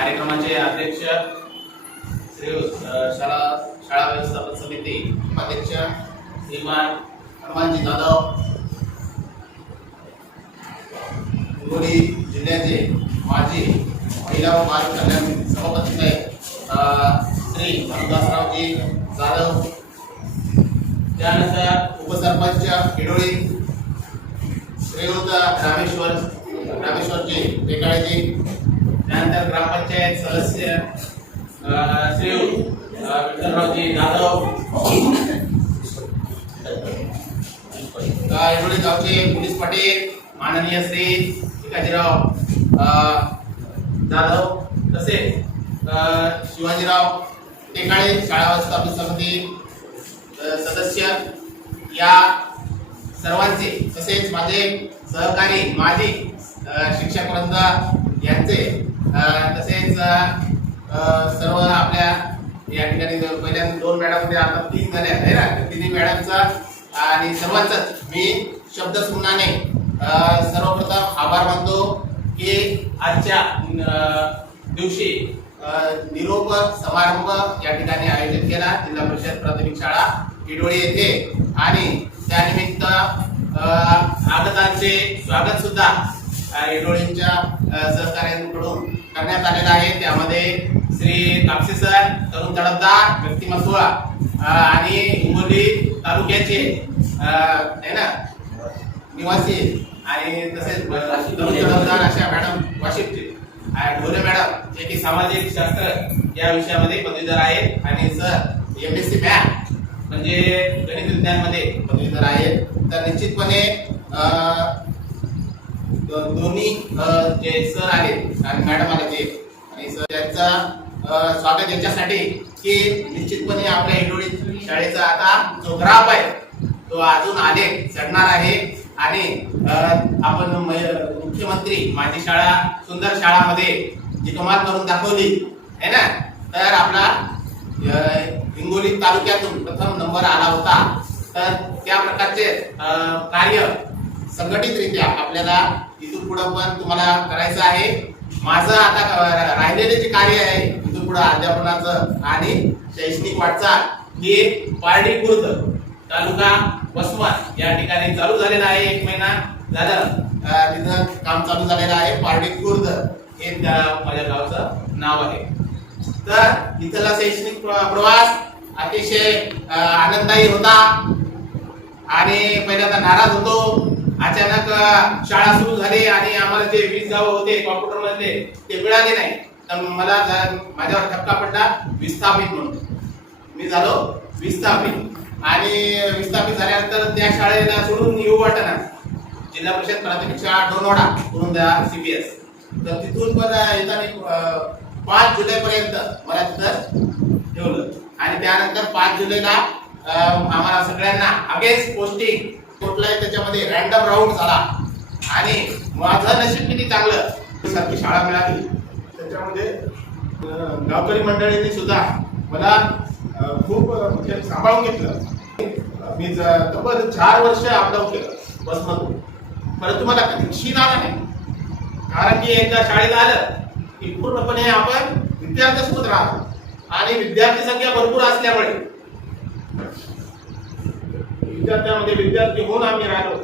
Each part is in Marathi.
कार्यक्रमाचे अध्यक्ष श्री शाळा शाळा व्यवस्थापन समिती अध्यक्ष श्रीमान हनुमानजी जाधव हिंगोली जिल्ह्याचे माजी महिला व बाल कल्याण सभापती साहेब श्री भानुदासरावजी जाधव त्यानंतर उपसरपंच किडोळी श्रीयुत रामेश्वर रामेश्वरजी टेकाळेजी त्यानंतर ग्रामपंचायत सदस्य श्री विठ्ठलरावजी जाधव एवढे गावचे पोलीस पाटील माननीय श्री भिकाजीराव जाधव तसेच शिवाजीराव टेकाळे शाळा व्यवस्थापन समिती सदस्य या सर्वांचे तसेच माझे सहकारी माजी शिक्षक वृंद यांचे तसेच सर्व आपल्या या ठिकाणी पहिल्यांदा दोन मॅडम होत्या आता तीन झाल्या आहे ना? तिन्ही मॅडमचा आणि सर्वांचाच मी शब्द सुमनाने सर्वप्रथम आभार मानतो की आजच्या दिवशी निरोप समारंभ या ठिकाणी आयोजित केला. जिल्हा परिषद प्राथमिक शाळा इडोळी येथे. आणि त्यानिमित्त आगतांचे स्वागत सुद्धा येडोळींच्या सहकार्यांकडून करण्यात आलेलं आहे. त्यामध्ये श्री कापसे सर तरुण तडफदार व्यक्तिमत्व आणि हिंगोली तालुक्याचे आहे ना निवासी आणि तसेच तरुण तडफदार अशा मॅडम वाशिमचे ढोले मॅडम जे की सामाजिक शास्त्र या विषयामध्ये पदवीधर आहेत. आणि sir M S C math म्हणजे गणित विज्ञानमध्ये पदवीधर आहेत. तर निश्चितपणे दोन्ही जे सर आले आणि मॅडम आले ते. आणि सर त्यांचा स्वागत याच्यासाठी की निश्चितपणे आपल्या इंडोळी शाळेचा आता जो ग्राफ आहे तो अजून आले चढणार आहे. आणि आपण म- मुख्यमंत्री माझी शाळा सुंदर शाळामध्ये जी कमाल करून दाखवली आहे ना? तर आपला हिंगोली तालुक्यातून प्रथम नंबर आला होता. तर त्या प्रकारचे कार्य संघटितरित्या आपल्याला इथून पुढं पण तुम्हाला करायचं आहे. माझं आता राहिलेले जे कार्य आहे इथून पुढं अध्यापनाचं आणि शैक्षणिक वाटचाल हे पारडी खुर्द तालुका वसमत या ठिकाणी चालू झालेला आहे एक महिना. झालं. तिथं काम चालू झालेलं आहे. पारडी खुर्द हे त्या माझ्या गावचं नाव आहे. तर इथला शैक्षणिक प्रवास अतिशय आनंददायी होता. आणि पहिल्यांदा नाराज होतो. अचानक शाळा सुरू झाली आणि आम्हाला जे वीज जावं होते कॉम्प्युटर मधले ते मिळाले नाही. तर मला माझ्यावर ठपका पडला विस्थापित म्हणून. मी झालो विस्थापित. आणि विस्थापित झाल्यानंतर त्या शाळेला सोडून येऊ वाटना जिल्हा परिषद प्राथमिक शाळा डोनवाडा कुरुंदा सीबीएस तर तिथून पण येताना पाच जुलै पर्यंत मला तिथं ठेवलं. आणि त्यानंतर पाच जुलैला आम्हाला सगळ्यांना अगेन्स्ट पोस्टिंग कुठलाही त्याच्यामध्ये रॅन्डम राऊंड झाला. आणि माझं नशीब किती चांगलं सारखी शाळा मिळाली. त्याच्यामध्ये गावकरी मंडळींनी सुद्धा मला खूप म्हणजे सांभाळून घेतलं. मी ज- तब्बल चार वर्ष अपडाऊन केलं बसमधून. परंतु मला कधी क्षीण आला नाही. कारण की एकदा शाळेला आलं की पूर्णपणे आपण विद्यार्थ्यासोबत राहतो. आणि विद्यार्थी संख्या भरपूर असल्यामुळे विद्यार्थ्यामध्ये विद्यार्थी होऊन आम्ही राहिलो.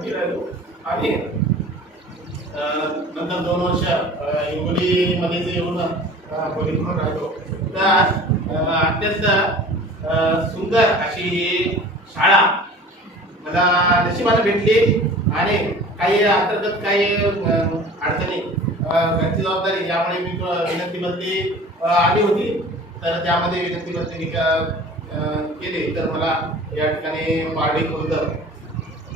मी राहिलो. आणि नंतर दोन वर्ष हिंगोलीमध्ये जे येऊन अं, पोलीस म्हणून राहिलो. तर अत्यंत सुंदर अशी शाळा मला नशिबाला भेटली आणि काही अंतर्गत काही अडचणी घरची जबाबदारी यामुळे मी विनंती बदली आली होती. तर त्यामध्ये विनंती बदली केली तर मला या ठिकाणी पारडी खुर्द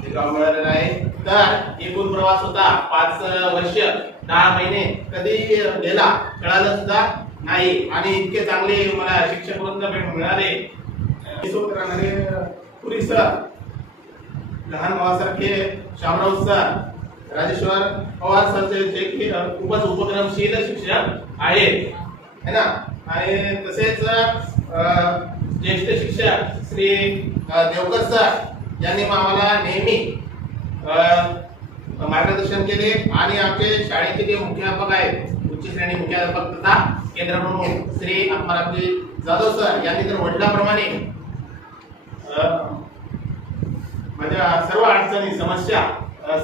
हे गाव मिळालेलं आहे. तर एकूण प्रवास होता पाच वर्ष दहा महिने. कधी गेला कळालं सुद्धा नाही. आणि इतके चांगले मला शिक्षक वृंद भेट मिळाले. राहणारे पुरी सर लहान भावासारखे शामराव सर राजेश्वर पवार सरचे जे की खूपच उपक्रमशील शिक्षक आहेत. है ना? आणि तसेच ज्येष्ठ शिक्षक श्री देवकर सर यांनी आम्हाला नेहमी मार्गदर्शन केले आणि आमचे शाळेचे जे मुख्याध्यापक आहेत उच्च श्रेणी मुख्याध्यापक तथा केंद्र प्रमुख श्री आत्मारामजी जाधव सर यांनी तर वडिलाप्रमाणे माझ्या सर्व अडचणी समस्या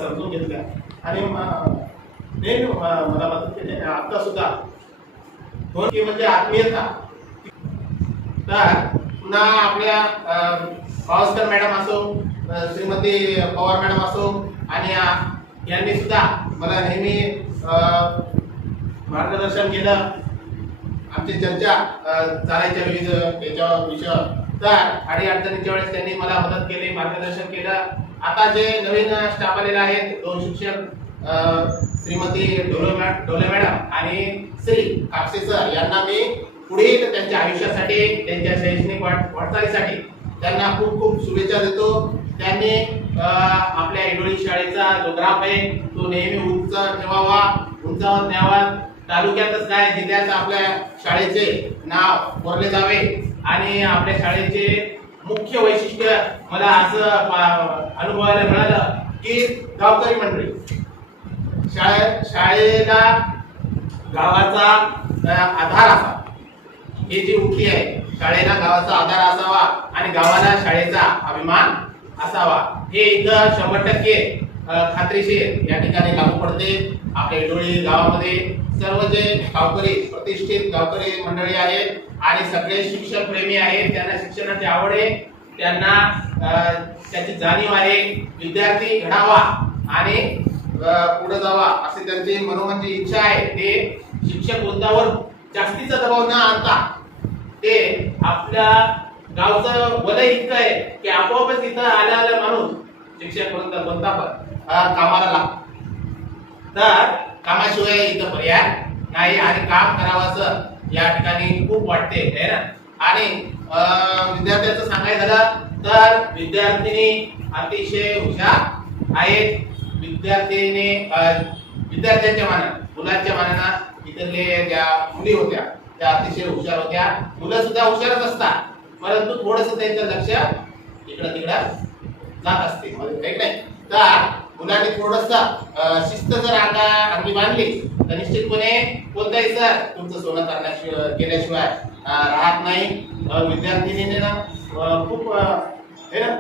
समजून घेतल्या. आणि नेहमी मला मदत केली. आता सुद्धा दोन म्हणजे आत्मीयता. तर पुन्हा आपल्या भावस्कर मॅडम असो श्रीमती पवार मॅडम असो आणि यांनी सुद्धा मला नेहमी मार्गदर्शन केलं. आमची चर्चा चालायच्या विविध याच्यावर विषयावर तर अडी अडचणीच्या वेळेस त्यांनी मला मदत केली मार्गदर्शन केलं. आता जे नवीन स्टाफ आलेले आहेत दोन शिक्षक श्रीमती डोले मॅ- डोले मॅडम आणि श्री कापसे सर यांना मी पुढील त्यांच्या आयुष्यासाठी त्यांच्या शैक्षणिक वाट वाटचालीसाठी. त्यांना खूप खूप शुभेच्छा देतो. त्यांनी आपल्या इडोळी शाळेचा जो ग्राफ आहे तो नेहमी उंच ठेवावा. उंचावर न्यावा. तालुक्यातच काय जिल्ह्यात आपल्या शाळेचे नाव कोरले जावे. आणि आपल्या शाळेचे मुख्य वैशिष्ट्य मला असं अनुभवायला मिळालं की गावकरी मंडळी. शाळे शाळेला गावाचा आधार असा ही जी उक्ती आहे शाळेला गावाचा आधार असावा आणि गावाला शाळेचा अभिमान असावा हे इथं शंभर टक्के खात्रीशीर या ठिकाणी लागू पडते. आपल्या इडोळी गावामध्ये सर्व जे गावकरी प्रतिष्ठित गावकरी मंडळी आहेत आणि सगळे शिक्षक प्रेमी आहेत त्यांना शिक्षणाची आवड आहे त्यांना त्याची जाणीव आहे. विद्यार्थी घडावा आणि पुढे जावा असे त्यांची मनोमनची इच्छा आहे. ते शिक्षक वृद्धावर जास्तीचा दबाव न आणता ते आपल्या गावचं वलय इतकं आहे की आपोआपच इथं आल्या आल्या माणूस शिक्षक कोणता कोणता पण कामाला लागतो. तर कामाशिवाय इथं पर्याय नाही आणि काम करावंसं या ठिकाणी खूप वाटते आहे ना? आणि विद्यार्थ्यांचं सांगायचं झालं तर विद्यार्थिनी अतिशय हुशार आहेत. विद्यार्थिनी विद्यार्थ्यांच्या मानानं मुलांच्या मानानं इथले ज्या मुली होत्या त्या अतिशय हुशार होत्या. मुलं सुद्धा हुशारच असतात परंतु थोडस त्यांचं लक्ष इकडं तिकडं जात असते. म्हणजे नाही. तर मुलांनी थोडस शिस्त जर आता अंगी बांधली तर निश्चितपणे कोणताही सर तुमचं सोनं करण्याशिवाय केल्याशिवाय राहत नाही. विद्यार्थिनीने ना खूप हे ना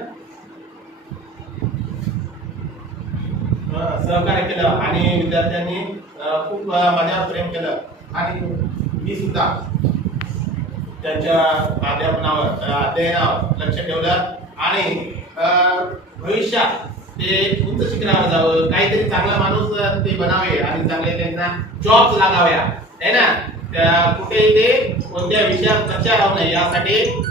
सहकार्य केलं आणि विद्यार्थ्यांनी खूप माझ्यावर प्रेम केलं. आणि मी सुद्धा त्यांच्या अध्यापनावर अध्ययनावर लक्ष ठेवलं आणि अं, भविष्यात ते उच्च शिक्षणावर जावं काहीतरी चांगला माणूस ते बनावे आणि चांगले त्यांना जॉब लागाव्या. है ना? त्या- कुठेही ते कोणत्या विषयात चर्चा राहू नये यासाठी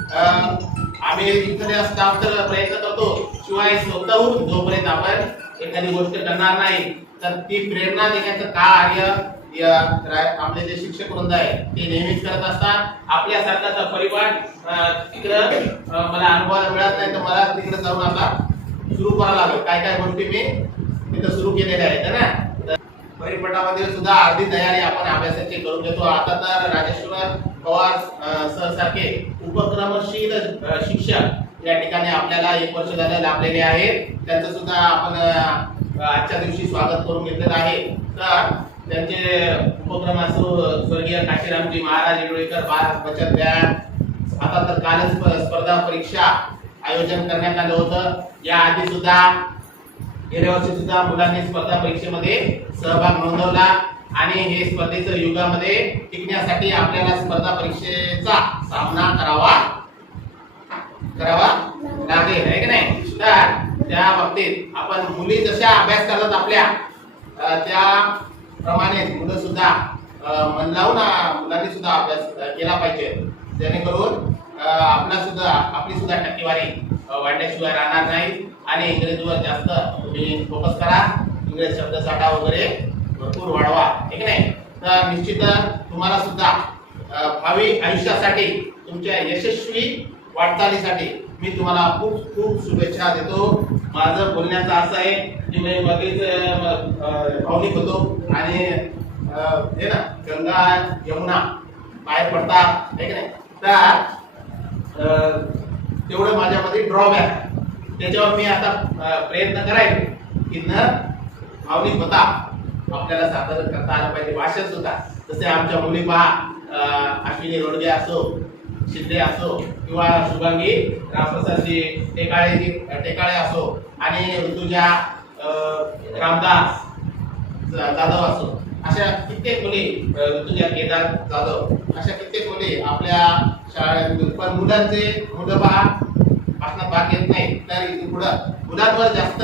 आम्ही इतर स्टाफ तर प्रयत्न करतो. शिवाय स्वतःहून जोपर्यंत आपण एखादी गोष्ट करणार नाही तर ती प्रेरणा देण्याचं कार्य या आपले जे शिक्षक वृंद आहे ते नेहमीच करत असतात. आपल्यासारखाचा परिवार तिकडं मला अनुभवायला मिळत नाही तर मला तिकडे जाऊन आता सुरू करावं लागेल. काय काय गोष्टी मी तिथं सुरू केलेल्या आहेत ना? तर परिपटामध्ये सुद्धा अर्धी तयारी आपण अभ्यासाची करून घेतो. आता तर राजेश्वर पवार सर सारखे उपक्रमशील शिक्षक या ठिकाणी आपल्याला एक वर्ष झालं लाभलेले आहेत. त्यांचं सुद्धा आपण आजच्या दिवशी स्वागत करून घेतलेलं आहे. तर त्यांचे उपक्रम असो स्वर्गीय काशीरामजी महाराज येडोळीकर बाल बचत बँक आता तर कालच स्पर्धा परीक्षा आयोजन करण्यात आलं होतं. या आधी सुद्धा गेल्या वर्षी सुद्धा मुलांनी स्पर्धा परीक्षेमध्ये सहभाग नोंदवला. आणि हे स्पर्धेचं युगामध्ये टिकण्यासाठी आपल्याला स्पर्धा परीक्षेचा सामना करावा करावा लागेल आहे की नाही? तर त्या बाबतीत आपण मुली जशा अभ्यास करतात आपल्या त्याप्रमाणे मुलं सुद्धा मन लावून मुलांनी सुद्धा अभ्यास केला पाहिजे. जेणेकरून आपला सुद्धा आपली सुद्धा टक्केवारी वाढल्याशिवाय राहणार नाही. आणि इंग्रजीवर जास्त तुम्ही फोकस करा. इंग्रज शब्दसाठा वगैरे भरपूर वाढवा ठीक नाही? तर निश्चित तुम्हाला सुद्धा भावी आयुष्यासाठी तुमच्या यशस्वी वाटचालीसाठी मी तुम्हाला खूप खूप शुभेच्छा देतो. माझं बोलण्याचं असं आहे की मी बघित भावनिक होतो आणि हे ना गंगा यमुना बाहेर पडतात ठीक नाही? तर तेवढं माझ्यामध्ये ड्रॉबॅक त्याच्यावर मी आता प्रयत्न करायचे की न भावनिक होता. आपल्याला सादर करता आलं पाहिजे भाषण सुद्धा. जसे आमच्या मुली पहा अश्विनी रोडगे असो शिंदे असो किंवा शुभांगी रामप्रसादजी टेकाळे टेकाळे असो आणि ऋतुजा रामदास जाधव असो अशा कित्येक मुली ऋतुजा केदार जाधव अशा कित्येक मुली आपल्या शाळेत पण मुलांचे मुलं पहा भाषणात भाग घेत नाही तर पुढं मुलांवर जास्त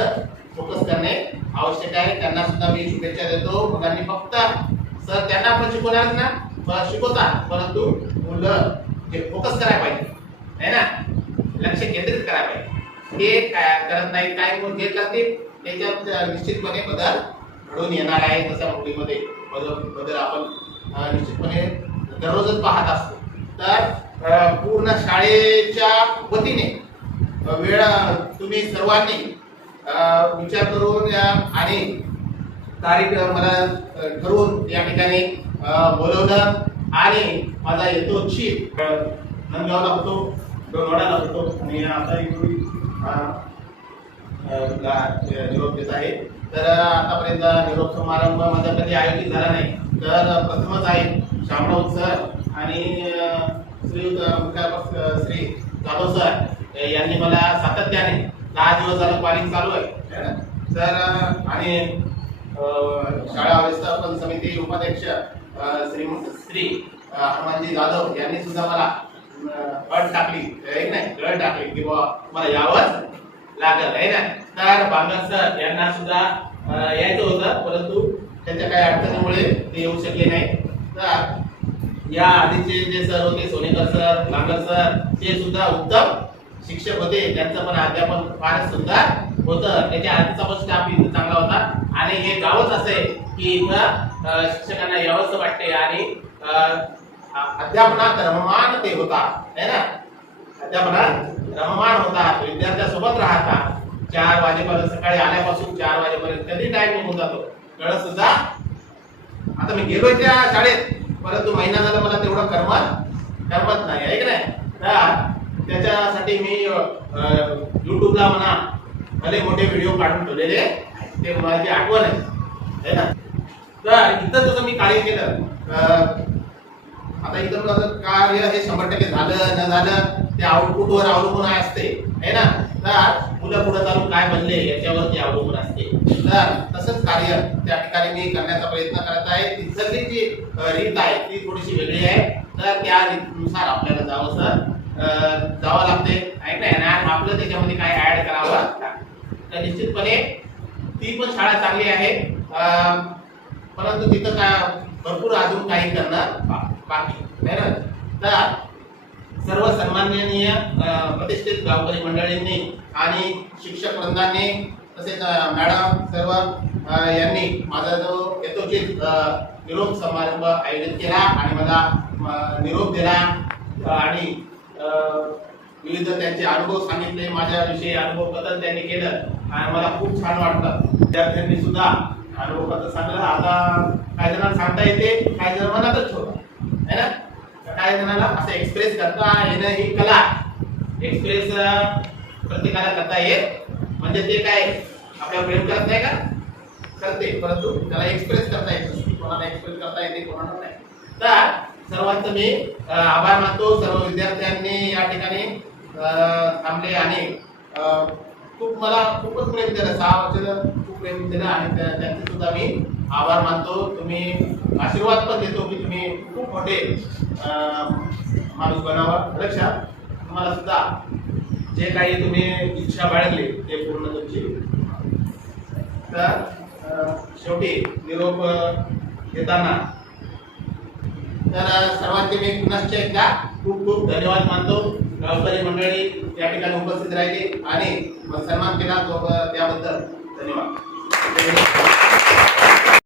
फोकस करणे आवश्यक आहे त्यांना सुद्धा मी शुभेच्छा देतो. मुलांनी फक्त सर त्यांना पण शिकवणार ना? शिकवतात. परंतु मुलं हे फोकस करायला पाहिजे. है ना? लक्ष केंद्रित करायला पाहिजे. हे काय करत नाही काय म्हणून घेत लागतील त्याच्यात निश्चितपणे बदल घडून येणार आहे. तशा मुलीमध्ये बदल बदल आपण निश्चितपणे दररोजच पाहत असतो. तर पूर्ण शाळेच्या वतीने वेळ तुम्ही सर्वांनी विचार करून आणि तारीख मला ठरवून या ठिकाणी बोलवलं आणि माझा यथोचित अं, नंदगावला होतो डोंगवाडाला होतो आणि आता इकडून अं, निरोप देत आहे. तर आतापर्यंत निरोप समारंभ माझा कधी आयोजित झाला नाही. तर प्रथमच आहे शामराव सर आणि श्री श्री जाधव सर यांनी मला सातत्याने दहा दिवस झालं कॉलिंग चालू आहे? तर आणि शाळा व्यवस्थापन समिती उपाध्यक्ष श्री श्री हनुमानजी जाधव यांनी सुद्धा मला अट टाकली. एक नाही गळ टाकली की बुवा मला यावंच लागल आहे ना तर बांगर सर यांना सुद्धा यायचं होतं परंतु त्यांच्या काही अडचणीमुळे ते येऊ शकले नाही. तर या आधीचे जे सर होते सोनेकर सर बांगर सर ते सुद्धा उत्तम शिक्षक होते त्यांचं पण अध्यापन फार सुंदर होतं. त्याच्या आधीचा पण स्टाफ इथं चांगला होता. आणि हे गावच असं की इथं शिक्षकांना यावंसं वाटते आणि अं, अध्यापनात रममान ते होता. है ना? अध्यापनात रममान होता. विद्यार्थ्यासोबत राहता. चार वाजेपर्यंत सकाळी आल्यापासून चार वाजेपर्यंत कधी टाइम होऊन जातो. कळत सुद्धा? आता मी गेलोय त्या शाळेत. परंतु महिना झाला मला तेवढं करमत करमत नाही. आहे की नाही? तर त्याच्यासाठी मी युट्यूबला म्हणा भले मोठे व्हिडिओ काढून ठेवलेले ते माझी आठवण आहे. है ना? तर इथं जसं मी कार्य केलं आता इथं माझं कार्य हे शंभर टक्के झालं न झालं ते आउटपुटवर अवलंबून असते. है ना? तर मुलं पुढे चालून काय बनले याच्यावरती अवलंबून असते. तर तसंच कार्य त्या ठिकाणी मी करण्याचा प्रयत्न करत आहे. तिथली जी रीत आहे ती थोडीशी वेगळी आहे. तर त्या रीतीनुसार आपल्याला जावं सर जावं लागते आहे ना? आणि आपलं त्याच्यामध्ये काय ऍड करावं? लागतं तर निश्चितपणे ती पण शाळा चांगली आहे. परंतु तिथं काय भरपूर अजून काही करणं बाकी. आहे तर सर्व सन्माननीय प्रतिष्ठित गावकरी मंडळींनी आणि शिक्षक वृंदांनी तसेच मॅडम सर्व यांनी माझा जो यथोचित निरोप समारंभ आयोजित केला आणि मला निरोप दिला. आणि विविध त्यांचे अनुभव सांगितले माझ्याविषयी अनुभव कथन त्यांनी केलं आणि मला खूप छान वाटलं. विद्यार्थ्यांनी सुद्धा अनुभव कथन सांगलं आता काही जणांना सांगता येते काही जण मनातच ठेवतात. है ना? काही जणांना असं एक्सप्रेस करता येणं ही कला. एक्सप्रेस प्रत्येकाला करता येत. म्हणजे ते काय आपल्या प्रेम करत नाही का? करते परंतु त्याला एक्सप्रेस करता येत कोणाला एक्सप्रेस करता येते कोणाला नाही. तर सर्वांचं मी आभार मानतो. सर्व विद्यार्थ्यांनी या ठिकाणी थांबले आणि खूप मला खूपच प्रेम दिलं. सहा वर्ष खूप प्रेम दिलं आणि त्यांचे सुद्धा मी आभार मानतो. तुम्ही आशीर्वाद पण देतो की तुम्ही खूप मोठे माणूस बनावा. लक्षात तुम्हाला सुद्धा जे काही तुम्ही इच्छा बाळगली ते पूर्ण तुमची. तर शेवटी निरोप घेताना तर सर्वांचे मी पुनश्च एकदा खूप खूप धन्यवाद मानतो. गावकरी मंडळी या ठिकाणी उपस्थित राहिली आणि सन्मान केला तो त्याबद्दल धन्यवाद.